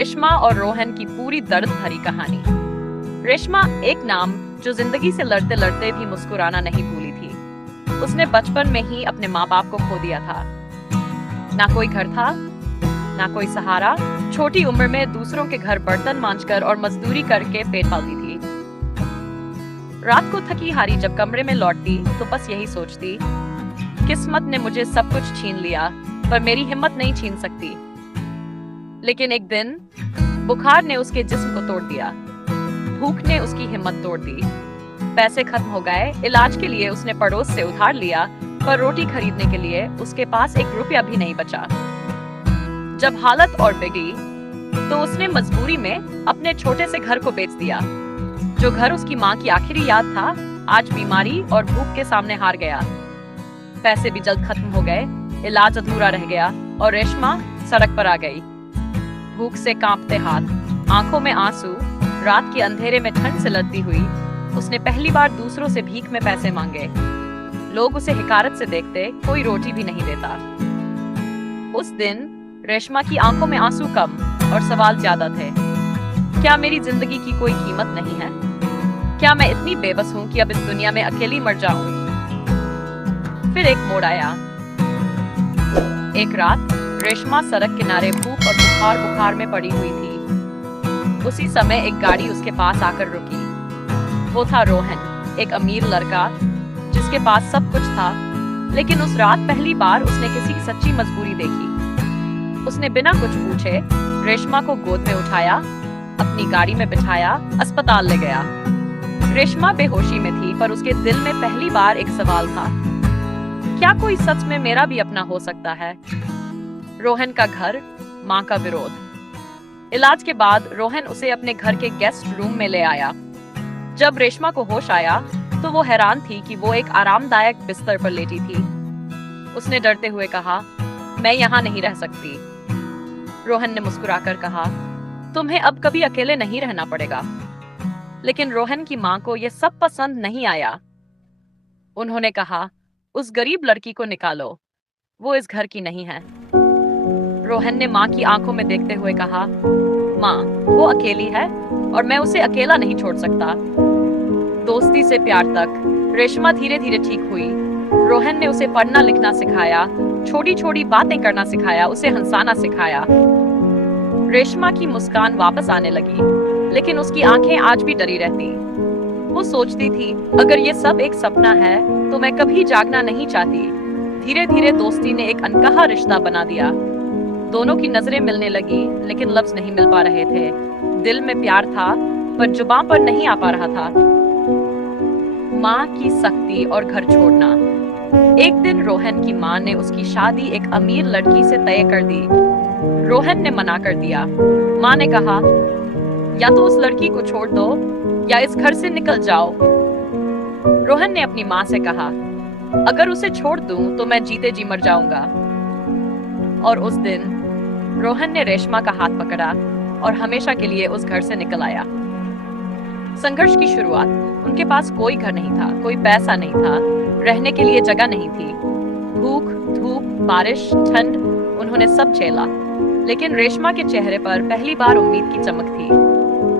रेशमा और रोहन की पूरी दर्द भरी कहानी। रेशमा एक नाम जो जिंदगी से लड़ते लड़ते भी मुस्कुराना नहीं भूली थी। उसने बचपन में ही अपने माँ बाप को खो दिया था। ना कोई घर था, ना कोई सहारा। छोटी उम्र में दूसरों के घर बर्तन मांजकर और मजदूरी करके पेट पालती थी। रात को थकी हारी जब कमरे में लौटती तो बस यही सोचती, किस्मत ने मुझे सब कुछ छीन लिया पर मेरी हिम्मत नहीं छीन सकती। लेकिन एक दिन बुखार ने उसके जिस्म को तोड़ दिया, भूख ने उसकी हिम्मत तोड़ दी। पैसे खत्म हो गए। इलाज के लिए उसने पड़ोस से उधार लिया, पर रोटी खरीदने के लिए उसके पास 1 रुपया भी नहीं बचा। जब हालत और बिगड़ी तो उसने मजबूरी में अपने छोटे से घर को बेच दिया। जो घर उसकी माँ की आखिरी याद था, आज बीमारी और भूख के सामने हार गया। पैसे भी जल्द खत्म हो गए, इलाज अधूरा रह गया और रेशमा सड़क पर आ गई। भूख से कांपते हाथ, आंखों में आंसू, रात के अंधेरे में ठंड से लड़ती हुई उसने पहली बार दूसरों से भीख में पैसे मांगे। लोग उसे हिकारत से देखते, कोई रोटी भी नहीं देता। उस दिन रेशमा की आंखों में आंसू कम और सवाल ज्यादा थे। क्या मेरी जिंदगी की कोई कीमत नहीं है? क्या मैं इतनी बेबस हूँ कि अब इस दुनिया में अकेली मर जाऊं? फिर एक मोड़ आया। एक रात रेशमा सड़क किनारे भूख और बुखार में पड़ी हुई थी। उसी समय एक गाड़ी उसके पास आकर रुकी। वो था रोहन, एक अमीर लड़का जिसके पास सब कुछ था। लेकिन उस रात पहली बार उसने किसी की सच्ची मजबूरी देखी। उसने बिना कुछ पूछे रेशमा को गोद में उठाया, अपनी गाड़ी में बिठाया, अस्पताल ले गया। रेशमा बेहोशी में थी, पर उसके दिल में पहली बार एक सवाल था, क्या कोई सच में मेरा भी अपना हो सकता है? रोहन का घर, माँ का विरोध। इलाज के बाद रोहन उसे अपने घर के गेस्ट रूम में ले आया। जब रेशमा को होश आया तो वो हैरान थी कि वो एक आरामदायक बिस्तर पर लेटी थी। उसने डरते हुए कहा, मैं यहाँ नहीं रह सकती। रोहन ने मुस्कुराकर कहा, तुम्हें अब कभी अकेले नहीं रहना पड़ेगा। लेकिन रोहन की माँ को यह सब पसंद नहीं आया। उन्होंने कहा, उस गरीब लड़की को निकालो, वो इस घर की नहीं है। रोहन ने माँ की आंखों में देखते हुए कहा, माँ, वो अकेली है और मैं उसे अकेला नहीं छोड़ सकता। दोस्ती से प्यार तक रेशमा धीरे धीरे ठीक हुई। रोहन ने उसे पढ़ना लिखना सिखाया, छोटी छोटी बातें करना सिखाया, उसे हंसाना सिखाया। रेशमा की मुस्कान वापस आने लगी, लेकिन उसकी आंखें आज भी डरी रहती। वो सोचती थी, अगर ये सब एक सपना है तो मैं कभी जागना नहीं चाहती। धीरे धीरे दोस्ती ने एक अनकहा रिश्ता बना दिया। दोनों की नजरें मिलने लगी, लेकिन लफ्ज नहीं मिल पा रहे थे। दिल में प्यार था, पर जुबान पर नहीं आ पा रहा था। माँ की सख्ती और घर छोड़ना। एक दिन रोहन की माँ ने उसकी शादी एक अमीर लड़की से तय कर दी। रोहन ने मना कर दिया। माँ ने कहा, या तो उस लड़की को छोड़ दो या इस घर से निकल जाओ। रोहन ने अपनी माँ से कहा, अगर उसे छोड़ दूं तो मैं जीते जी मर जाऊंगा। और उस दिन रोहन ने रेशमा का हाथ पकड़ा और हमेशा के लिए उस घर से निकल आया। संघर्ष की शुरुआत। उनके पास कोई घर नहीं था, कोई पैसा नहीं था, रहने के लिए जगह नहीं थी। भूख, धूप, बारिश, ठंड, उन्होंने सब झेला। लेकिन रेशमा के चेहरे पर पहली बार उम्मीद की चमक थी,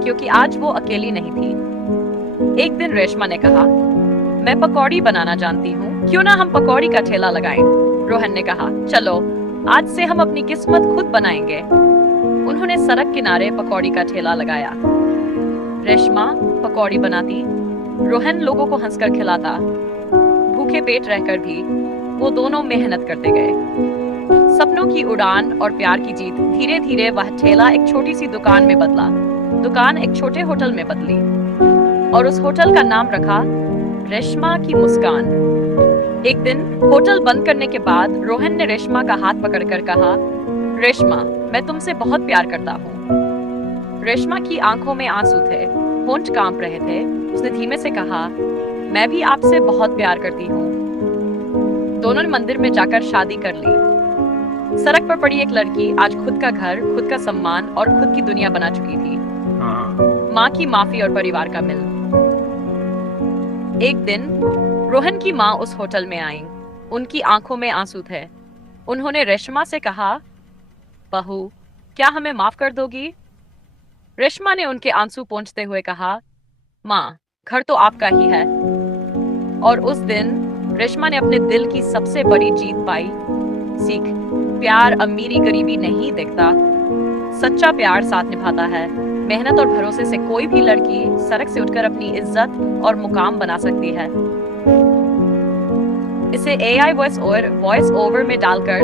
क्योंकि आज वो अकेली नहीं थी। एक दिन रेशमा ने कहा, मैं पकौड़ी बनाना जानती हूँ, क्यों ना हम पकौड़ी का ठेला लगाएं? रोहन ने कहा, चलो, आज से हम अपनी किस्मत खुद बनाएंगे। उन्होंने सड़क किनारे पकौड़ी का ठेला लगाया। रेशमा पकौड़ी बनाती, रोहन लोगों को हंसकर खिलाता। भूखे पेट रहकर भी वो दोनों मेहनत करते गए। सपनों की उड़ान और प्यार की जीत। धीरे धीरे वह ठेला एक छोटी सी दुकान में बदला। दुकान एक छोटे होटल में बदली और उस होटल का नाम रखा रेशमा की मुस्कान। एक दिन होटल बंद करने के बाद रोहन ने रेशमा का हाथ पकड़कर कहा, रेशमा, मैं तुमसे बहुत प्यार करता हूँ। रेशमा की आंखों में आंसू थे, होंठ कांप रहे थे। उसने धीमे से कहा, मैं भी आपसे बहुत प्यार करती हूँ। दोनों ने मंदिर में जाकर शादी कर ली। सड़क पर पड़ी एक लड़की आज खुद का घर, खुद का सम्मान और खुद की दुनिया बना चुकी थी। माँ की माफी और परिवार का मिल। एक दिन रोहन की माँ उस होटल में आई। उनकी आंखों में आंसू थे। उन्होंने रेशमा से कहा, बहू, क्या हमें माफ कर दोगी? रेशमा ने उनके आंसू पोंछते हुए कहा, माँ, घर तो आपका ही है। और उस दिन रेशमा ने अपने दिल की सबसे बड़ी जीत पाई। सीख, प्यार अमीरी गरीबी नहीं देखता। सच्चा प्यार साथ निभाता है। मेहनत और भरोसे से कोई भी लड़की सड़क से उठकर अपनी इज्जत और मुकाम बना सकती है। इसे एआई वॉइस ओवर में डालकर